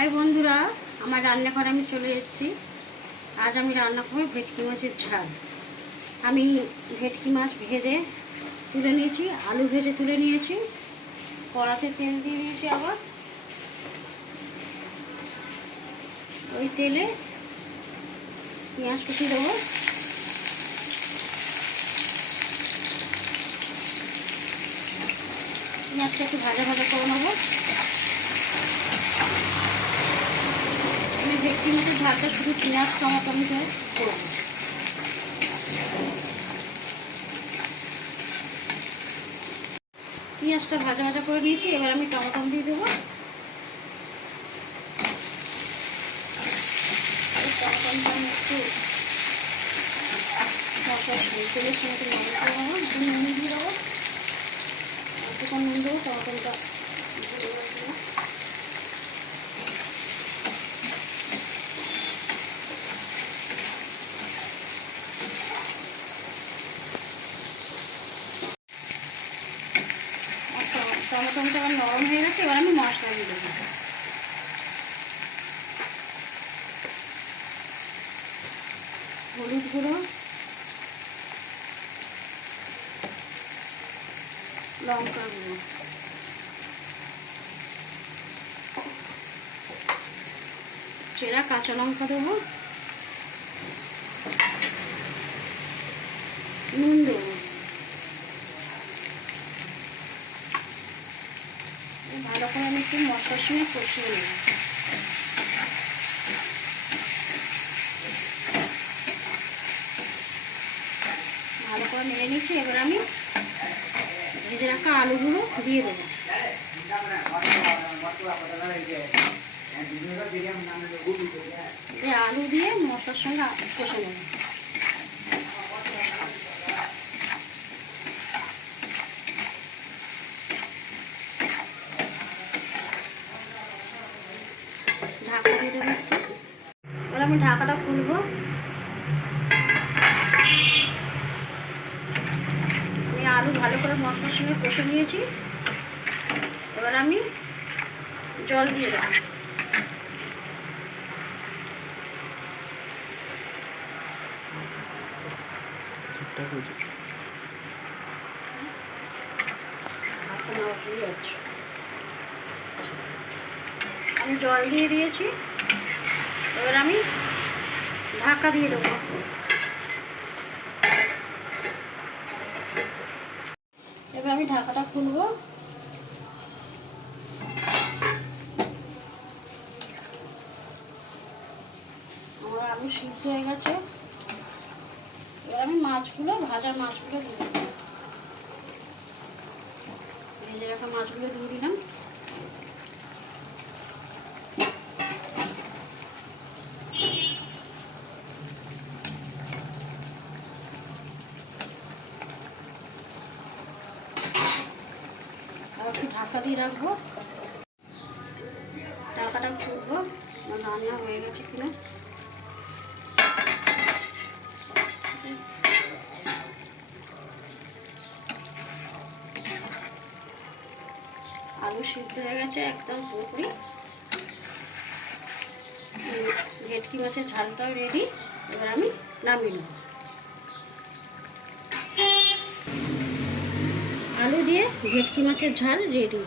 High বন্ধুরা, আমার রান্নাঘরে আমি চলে এসেছি। আজ আমি রান্না করব ভেটকি মাছের ঝাল। আমি ভেটকি মাছ ভেজে তুলে নিয়েছি, আলু ভেজে তুলে নিয়েছি, কড়াতে তেল দিয়ে দিয়েছি। আবার ওই তেলে পেঁয়াজ কুচি দেবো। পেঁয়াজটা একটু ভাজা ভাজা করে নেবো। আমি ভেটকি মাছের ঝালটা শুধু পেঁয়াজ টমেটো দিয়ে করবো। পেঁয়াজটা ভাজা ভাজা করে নিয়েছি, এবার আমি টমেটো দিয়ে দেবো। তেলের সঙ্গে নুন দিয়ে দেবো, একটু নুন দেবো। টমেটোটা টমেটোটা আবার নরম হয়ে গেছে। এবার আমি মশলা দিয়ে দেবো। হলুদ গুঁড়ো, লঙ্কা গুঁড়ো, চেরা কাঁচা লঙ্কা দেবো, নুন দেবো। ভালো করে আমি একটু মশলার সঙ্গে কষিয়ে নেব। ভালো করে নেড়ে নিচ্ছি। এবার আমি ভেজে রাখা আলুগুলো দিয়ে দেবো। আলু দিয়ে মশলার সঙ্গে কষে নেব। ঢাকা দিয়ে দেবো একটু। এবার আমি ঢাকাটা খুলবো। আমি আলু ভালো করে মশলার সঙ্গে কষে নিয়েছি। এবার আমি জল দিয়ে দেবো। আমি জল দিয়ে দিয়েছি। এবার আমি ঢাকা দিয়ে দেবো। এবার আমি ঢাকাটা খুলবো। আমার আলু সিদ্ধ হয়ে গেছে। এবার আমি মাছগুলো, ভাজা মাছগুলো দিয়ে দিলাম। ভেজে রাখা মাছগুলো দিয়ে দিলাম। আর একটু ঢাকা দিয়ে রাখবো। ঢাকাটা খুলবো। আমার রান্না হয়ে গেছে কিনা। আলু সিদ্ধ হয়ে গেছে একদম পুরোপুরি। ভেটকি মাছের ঝালটাও রেডি। এবার আমি নামিয়ে নেব। আলু দিয়ে ভেটকি মাছের ঝাল রেডি।